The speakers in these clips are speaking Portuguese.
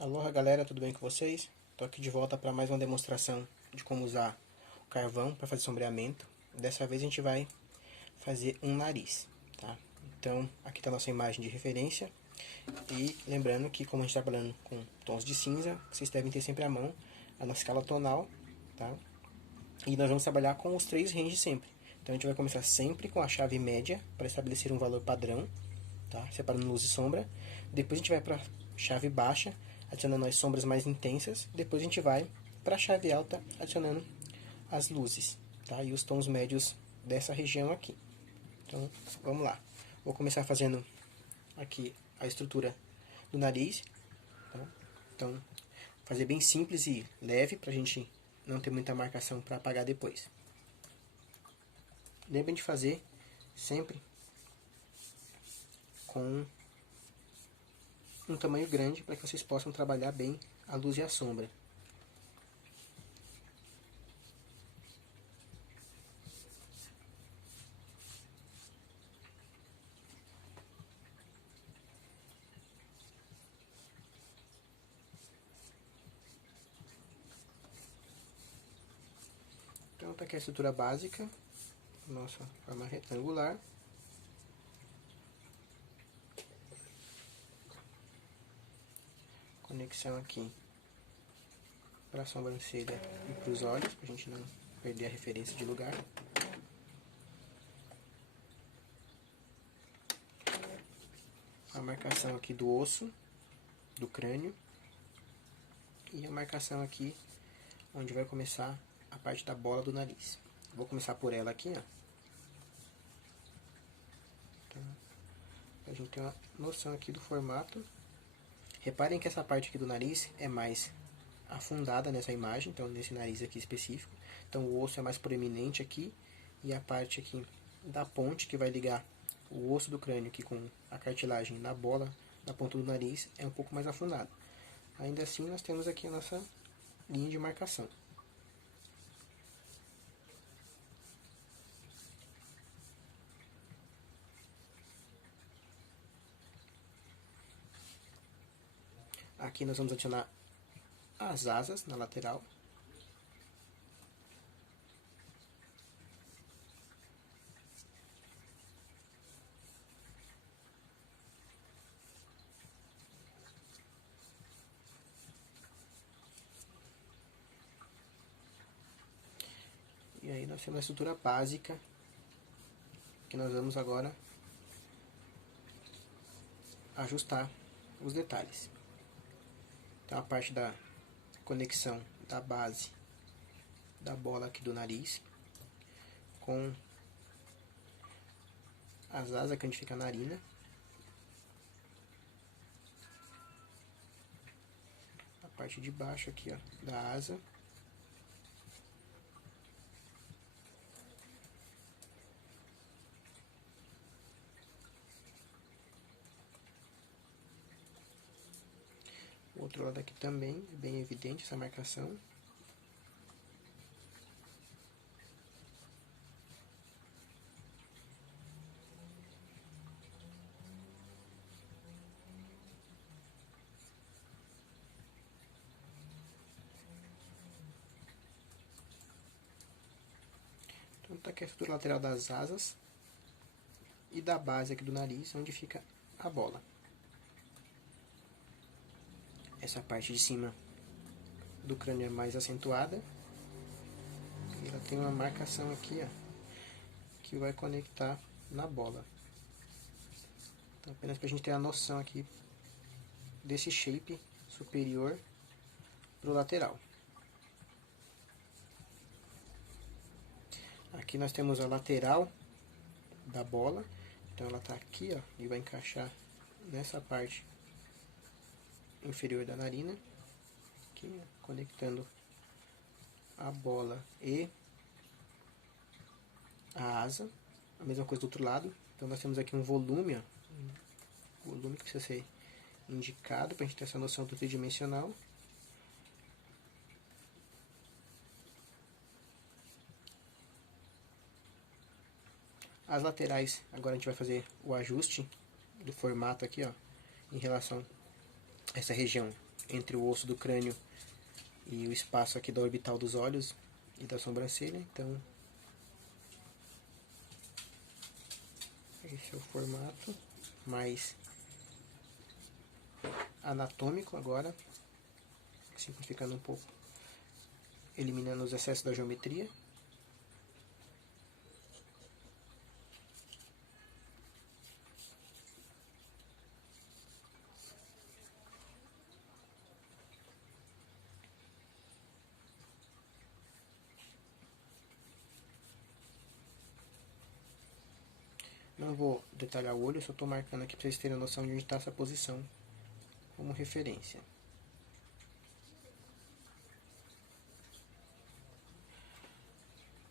Aloha galera, tudo bem com vocês? Estou aqui de volta para mais uma demonstração de como usar o carvão para fazer sombreamento. Dessa vez a gente vai fazer um nariz, tá? Então aqui está a nossa imagem de referência. E lembrando que como a gente está trabalhando com tons de cinza, vocês devem ter sempre à mão a nossa escala tonal, tá? E nós vamos trabalhar com os três ranges sempre. Então a gente vai começar sempre com a chave média para estabelecer um valor padrão, tá? Separando luz e sombra. Depois a gente vai para a chave baixa, adicionando as sombras mais intensas. Depois a gente vai para a chave alta, adicionando as luzes, tá? E os tons médios dessa região aqui. Então vamos lá. Vou começar fazendo aqui a estrutura do nariz, tá? Então fazer bem simples e leve para a gente não ter muita marcação para apagar depois. Lembrem de fazer sempre com um tamanho grande para que vocês possam trabalhar bem a luz e a sombra. Então tá aqui a estrutura básica, nossa forma retangular. Conexão aqui para a sobrancelha e para os olhos, para a gente não perder a referência de lugar. A marcação aqui do osso, do crânio. E a marcação aqui, onde vai começar a parte da bola do nariz. Vou começar por ela aqui, ó. Tá? Pra gente ter uma noção aqui do formato. Reparem que essa parte aqui do nariz é mais afundada nessa imagem, então nesse nariz aqui específico. Então o osso é mais proeminente aqui, e a parte aqui da ponte que vai ligar o osso do crânio aqui com a cartilagem na bola da ponta do nariz é um pouco mais afundada. Ainda assim nós temos aqui a nossa linha de marcação. Aqui nós vamos adicionar as asas na lateral. E aí nós temos a estrutura básica, que nós vamos agora ajustar os detalhes. Então a parte da conexão da base da bola aqui do nariz com as asas que a gente fica a narina. A parte de baixo aqui, ó, da asa. O outro lado aqui também é bem evidente essa marcação. Então tá aqui a estrutura lateral das asas e da base aqui do nariz, onde fica a bola. Essa parte de cima do crânio é mais acentuada. E ela tem uma marcação aqui, ó, que vai conectar na bola. Então, apenas para a gente ter a noção aqui desse shape superior para o lateral. Aqui nós temos a lateral da bola. Então ela está aqui, ó, e vai encaixar nessa parte inferior da narina, aqui, ó, conectando a bola e a asa. A mesma coisa do outro lado. Então nós temos aqui um volume, ó, um volume que precisa ser indicado para a gente ter essa noção do tridimensional. As laterais, agora a gente vai fazer o ajuste do formato aqui, ó, em relação a essa região entre o osso do crânio e o espaço aqui da orbital dos olhos e da sobrancelha. Então, esse é o formato mais anatômico agora, simplificando um pouco, eliminando os excessos da geometria. Não vou detalhar o olho, só estou marcando aqui para vocês terem noção de onde está essa posição como referência.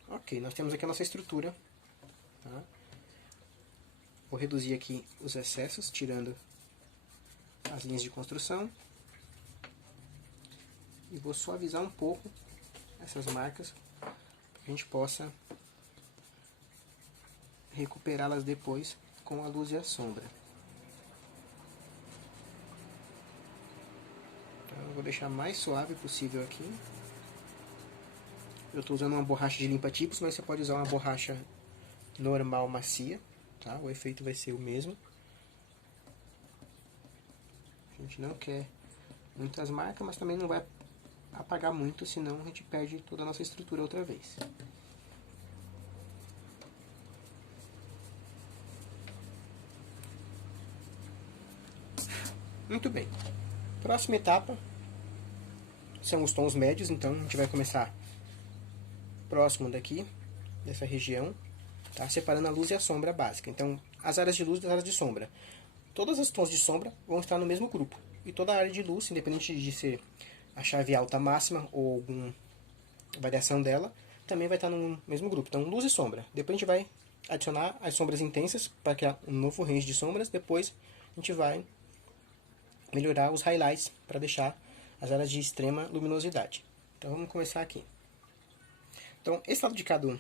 Ok, nós temos aqui a nossa estrutura. Tá? Vou reduzir aqui os excessos, tirando as linhas de construção. E vou suavizar um pouco essas marcas, para que a gente possa recuperá-las depois com a luz e a sombra. Então eu vou deixar mais suave possível aqui. Eu estou usando uma borracha de limpa-tipos, mas você pode usar uma borracha normal macia, tá? O efeito vai ser o mesmo. A gente não quer muitas marcas, mas também não vai apagar muito, senão a gente perde toda a nossa estrutura outra vez. Muito bem. Próxima etapa são os tons médios, então a gente vai começar próximo daqui, dessa região, tá? Separando a luz e a sombra básica. Então, as áreas de luz e as áreas de sombra. Todas as tons de sombra vão estar no mesmo grupo. E toda a área de luz, independente de ser a chave alta máxima ou alguma variação dela, também vai estar no mesmo grupo. Então, luz e sombra. Depois a gente vai adicionar as sombras intensas para criar um novo range de sombras. Depois a gente vai melhorar os highlights para deixar as áreas de extrema luminosidade. Então vamos começar aqui. Então esse lado de cá do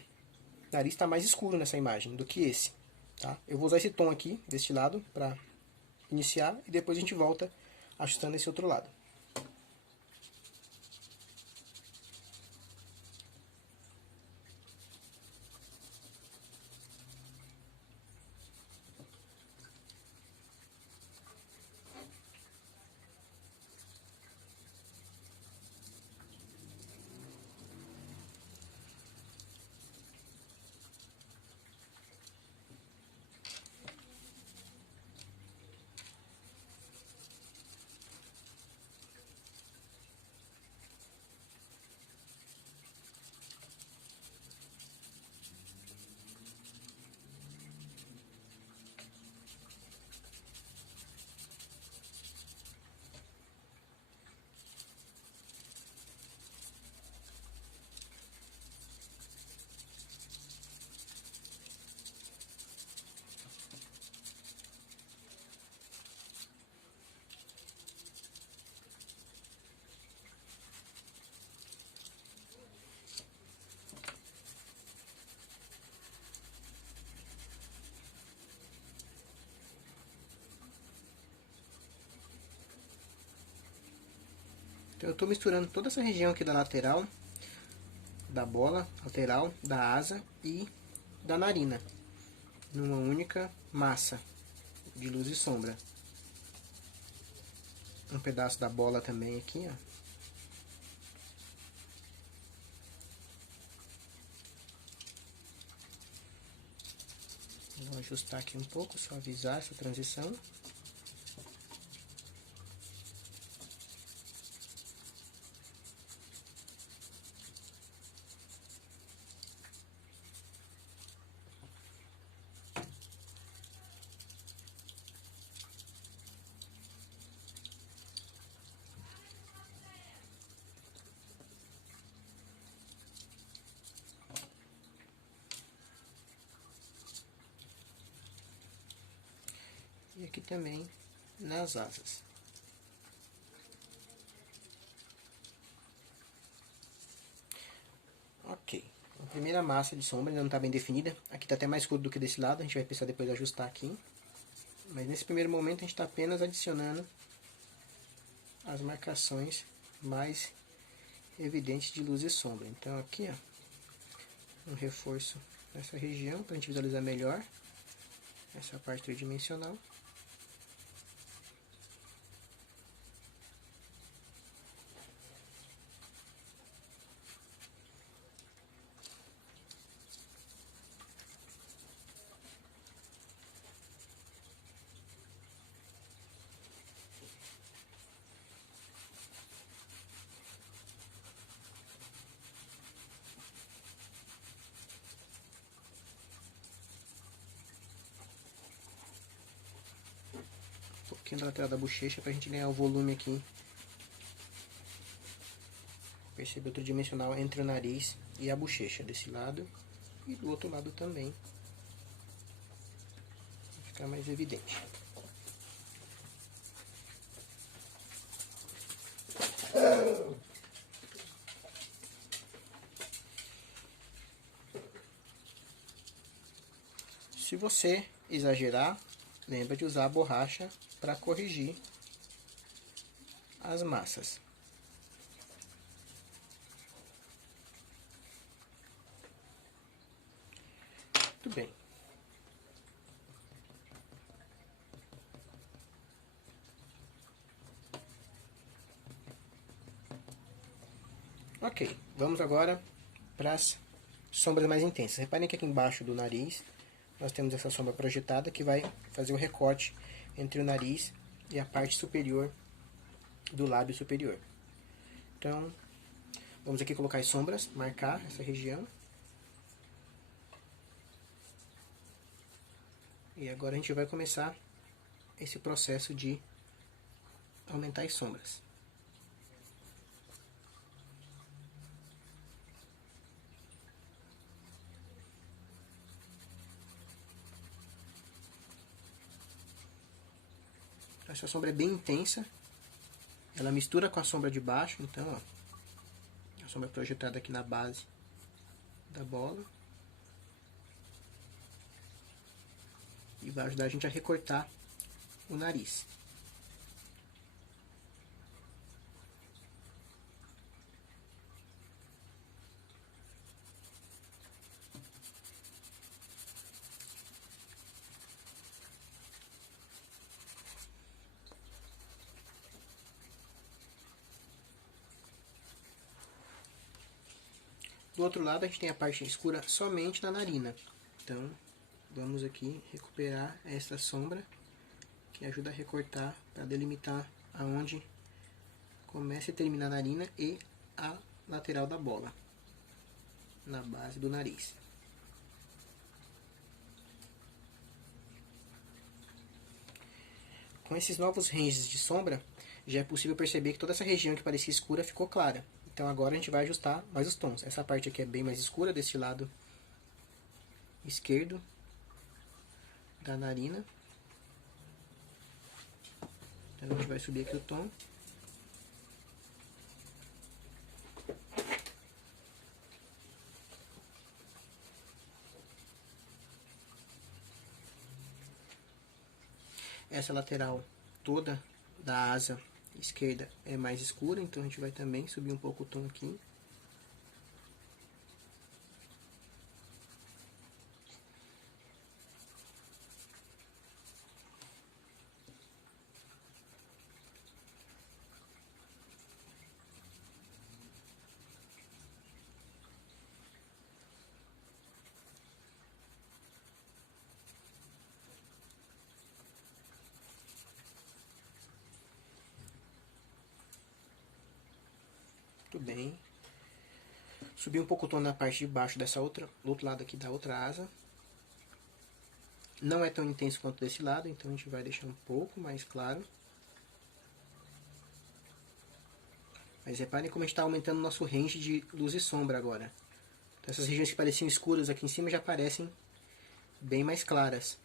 nariz está mais escuro nessa imagem do que esse. Tá? Eu vou usar esse tom aqui, deste lado, para iniciar e depois a gente volta ajustando esse outro lado. Então eu estou misturando toda essa região aqui da lateral, da bola, lateral, da asa e da narina, numa única massa de luz e sombra. Um pedaço da bola também aqui, ó. Vou ajustar aqui um pouco, suavizar essa transição. E aqui também nas asas. Ok. A primeira massa de sombra ainda não está bem definida. Aqui está até mais escuro do que desse lado. A gente vai precisar depois ajustar aqui. Mas nesse primeiro momento a gente está apenas adicionando as marcações mais evidentes de luz e sombra. Então aqui, ó, um reforço nessa região para a gente visualizar melhor essa parte tridimensional. Um pouquinho da lateral da bochecha para a gente ganhar o volume aqui. Perceber o tridimensional entre o nariz e a bochecha, desse lado e do outro lado também. Vai ficar mais evidente. Se você exagerar, lembra de usar a borracha para corrigir as massas. Muito bem. Ok, vamos agora para as sombras mais intensas. Reparem que aqui embaixo do nariz nós temos essa sombra projetada que vai fazer o recorte entre o nariz e a parte superior do lábio superior. Então, vamos aqui colocar as sombras, marcar essa região. E agora a gente vai começar esse processo de aumentar as sombras. Essa sombra é bem intensa, ela mistura com a sombra de baixo, então ó, a sombra é projetada aqui na base da bola. E vai ajudar a gente a recortar o nariz. Do outro lado a gente tem a parte escura somente na narina. Então vamos aqui recuperar essa sombra que ajuda a recortar para delimitar aonde começa e termina a narina e a lateral da bola, na base do nariz. Com esses novos ranges de sombra, já é possível perceber que toda essa região que parecia escura ficou clara. Então agora a gente vai ajustar mais os tons. Essa parte aqui é bem mais escura, deste lado esquerdo da narina. Então a gente vai subir aqui o tom. Essa lateral toda da asa esquerda é mais escura, então a gente vai também subir um pouco o tom aqui. Muito bem. Subir um pouco o tom na parte de baixo dessa outra, do outro lado aqui da outra asa. Não é tão intenso quanto desse lado, então a gente vai deixar um pouco mais claro. Mas reparem como a gente está aumentando o nosso range de luz e sombra agora. Então, essas regiões que pareciam escuras aqui em cima já parecem bem mais claras.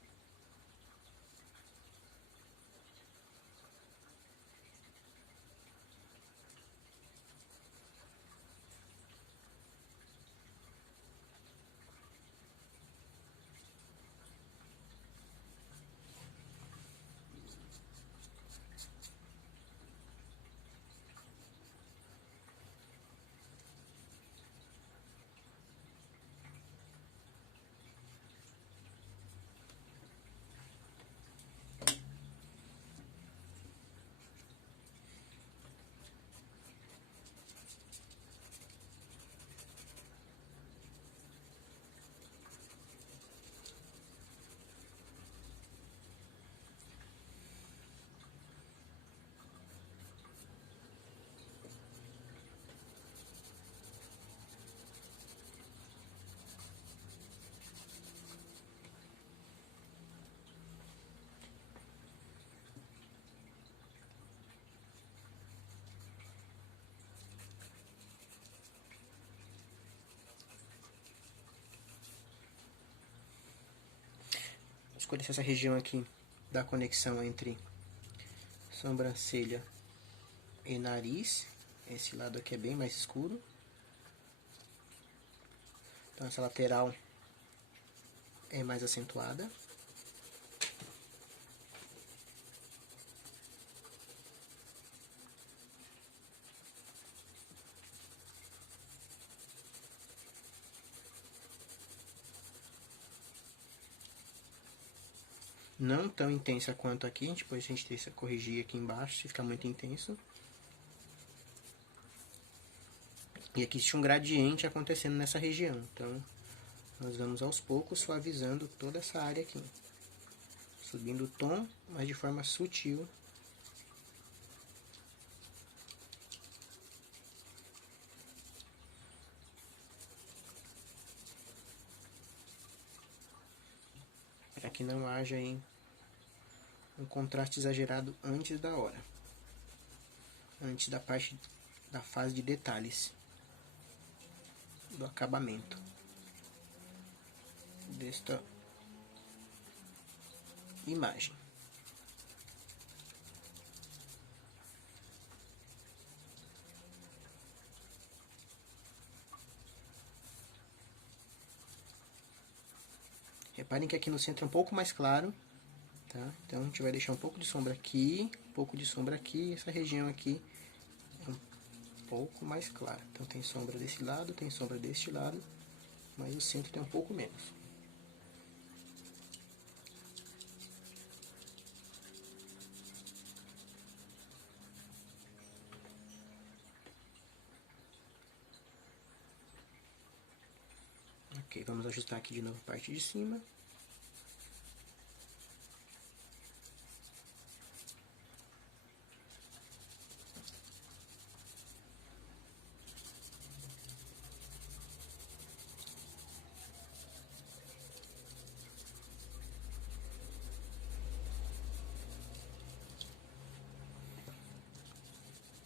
escurecer essa região aqui da conexão entre sobrancelha e nariz. Esse lado aqui é bem mais escuro. Então essa lateral é mais acentuada. Não tão intensa quanto aqui, depois a gente tem que corrigir aqui embaixo se ficar muito intenso. E aqui existe um gradiente acontecendo nessa região, então nós vamos aos poucos suavizando toda essa área aqui. Subindo o tom, mas de forma sutil. Para que não haja aí um contraste exagerado antes da hora. Antes da parte da fase de detalhes. Do acabamento. Desta imagem. Reparem que aqui no centro é um pouco mais claro, tá? Então a gente vai deixar um pouco de sombra aqui, um pouco de sombra aqui, essa região aqui é um pouco mais clara. Então tem sombra desse lado, tem sombra deste lado, mas o centro tem um pouco menos. Ok, vamos ajustar aqui de novo a parte de cima.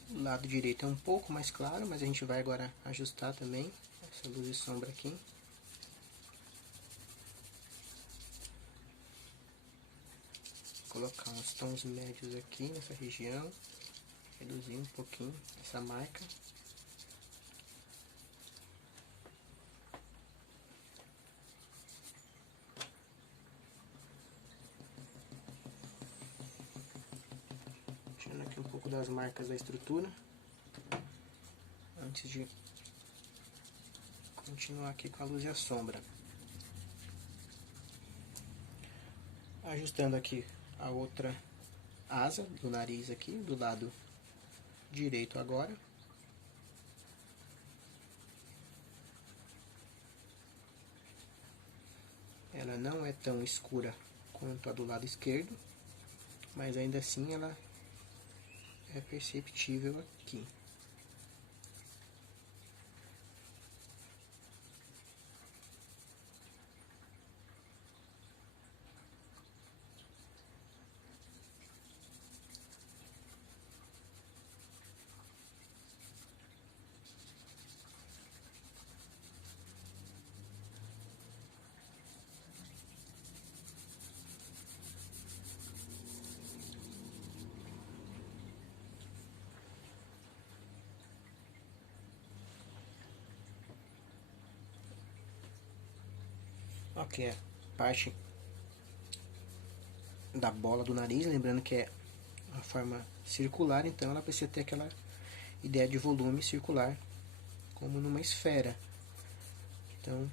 O lado direito é um pouco mais claro, mas a gente vai agora ajustar também essa luz e sombra aqui. Colocar uns tons médios aqui nessa região, reduzir um pouquinho essa marca. Tirando aqui um pouco das marcas da estrutura, antes de continuar aqui com a luz e a sombra. Ajustando aqui a outra asa do nariz aqui, do lado direito agora. Ela não é tão escura quanto a do lado esquerdo, mas ainda assim ela é perceptível aqui. Ok, a parte da bola do nariz, lembrando que é uma forma circular, então ela precisa ter aquela ideia de volume circular, como numa esfera. Então,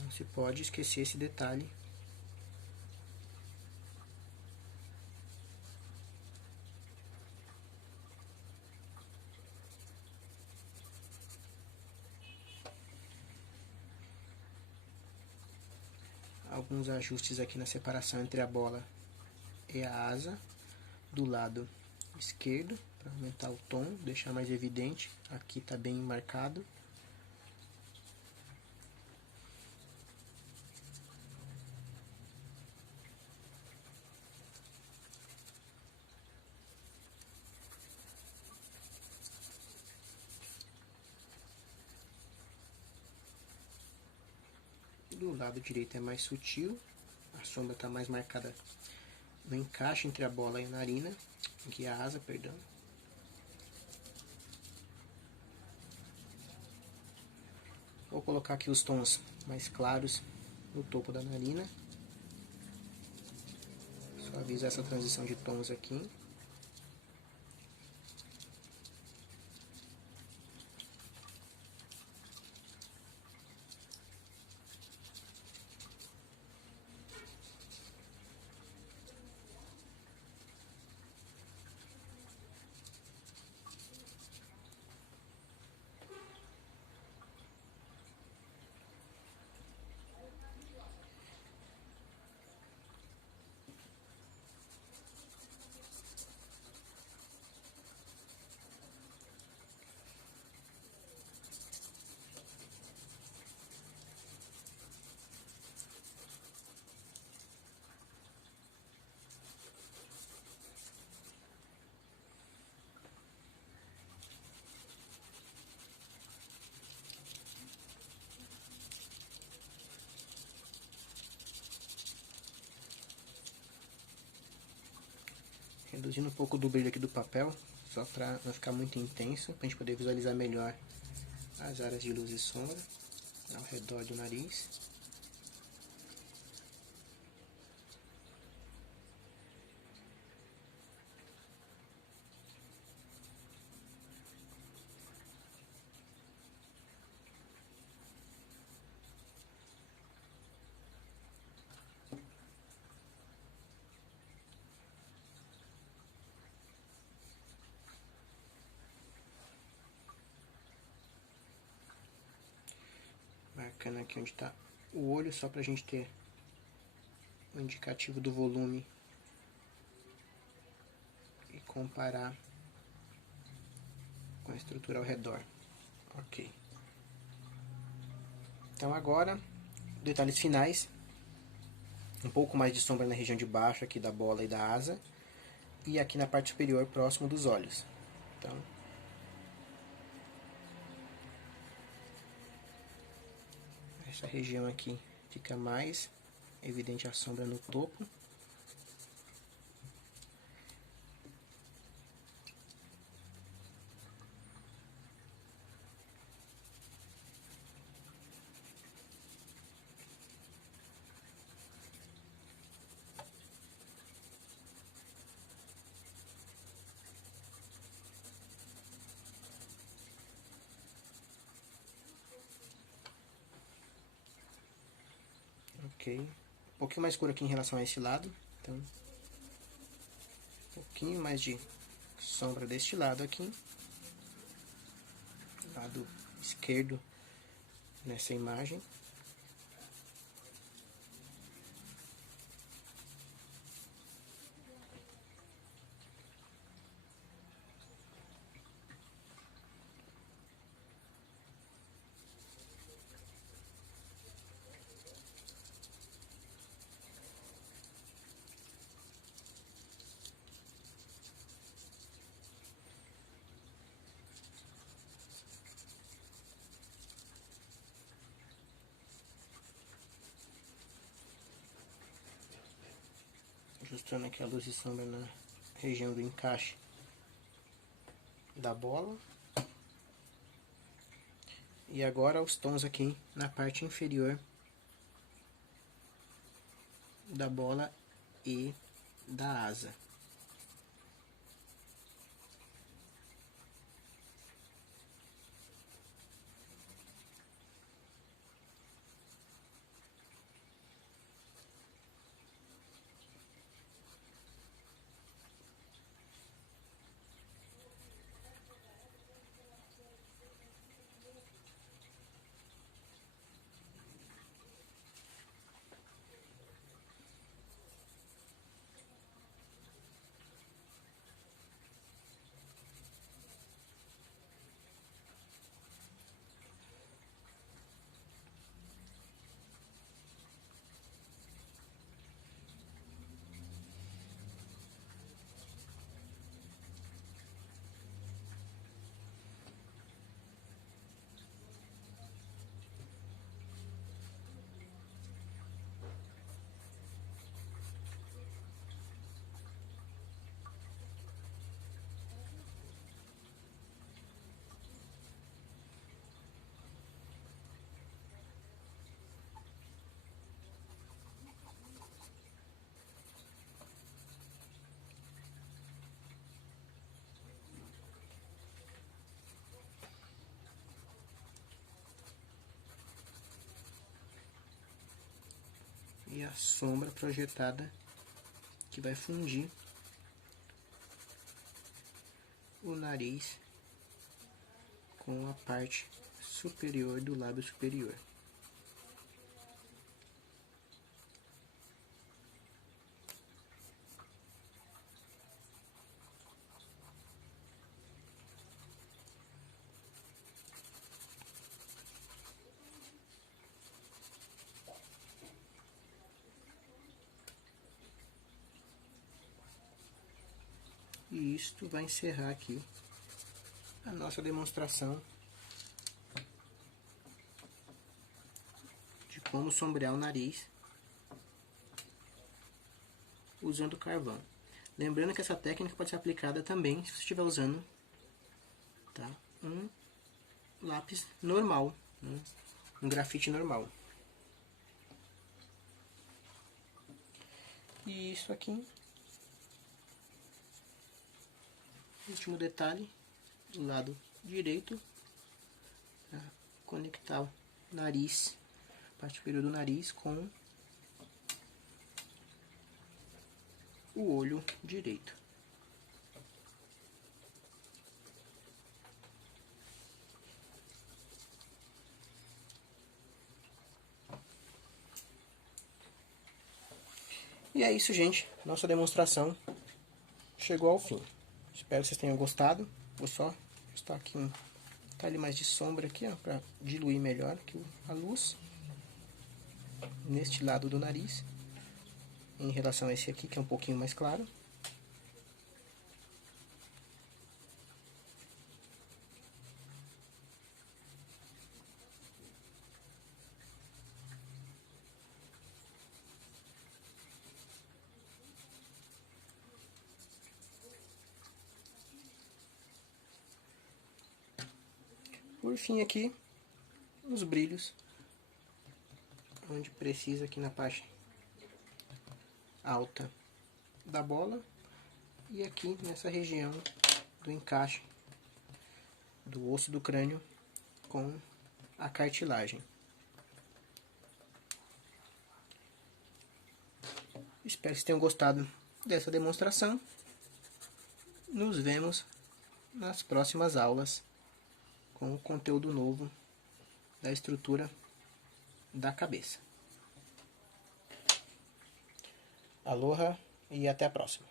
não se pode esquecer esse detalhe. Alguns ajustes aqui na separação entre a bola e a asa do lado esquerdo, para aumentar o tom, deixar mais evidente. Aqui está bem marcado. Do lado direito é mais sutil, A sombra está mais marcada no encaixe entre a bola e a narina, aqui a asa, perdão. Vou colocar aqui os tons mais claros no topo da narina. Suavizar essa transição de tons aqui. Reduzindo um pouco do brilho aqui do papel, só para não ficar muito intenso, para a gente poder visualizar melhor as áreas de luz e sombra ao redor do nariz. Marcando aqui onde está o olho, só para a gente ter o indicativo do volume e comparar com a estrutura ao redor. Ok. Então agora, detalhes finais. Um pouco mais de sombra na região de baixo aqui da bola e da asa. E aqui na parte superior, próximo dos olhos. Então, essa região aqui fica mais evidente a sombra no topo. Ok. Um pouquinho mais escuro aqui em relação a esse lado. Então, um pouquinho mais de sombra deste lado aqui. Lado esquerdo nessa imagem. Ajustando aqui a luz e sombra na região do encaixe da bola. E agora os tons aqui na parte inferior da bola e da asa. a sombra projetada que vai fundir o nariz com a parte superior do lábio superior. E isto vai encerrar aqui a nossa demonstração de como sombrear o nariz usando carvão. Lembrando que essa técnica pode ser aplicada também se você estiver usando, tá, um lápis normal, né, um grafite normal. E isso aqui, último detalhe, do lado direito, para conectar o nariz, a parte superior do nariz com o olho direito. E é isso, gente. Nossa demonstração chegou ao fim. Espero que vocês tenham gostado. Vou só estar aqui um detalhe mais de sombra aqui, ó, para diluir melhor aqui a luz neste lado do nariz, em relação a esse aqui que é um pouquinho mais claro. Por fim aqui, os brilhos, onde precisa aqui na parte alta da bola e aqui nessa região do encaixe do osso do crânio com a cartilagem. Espero que vocês tenham gostado dessa demonstração. Nos vemos nas próximas aulas com conteúdo novo da estrutura da cabeça. Aloha e até a próxima.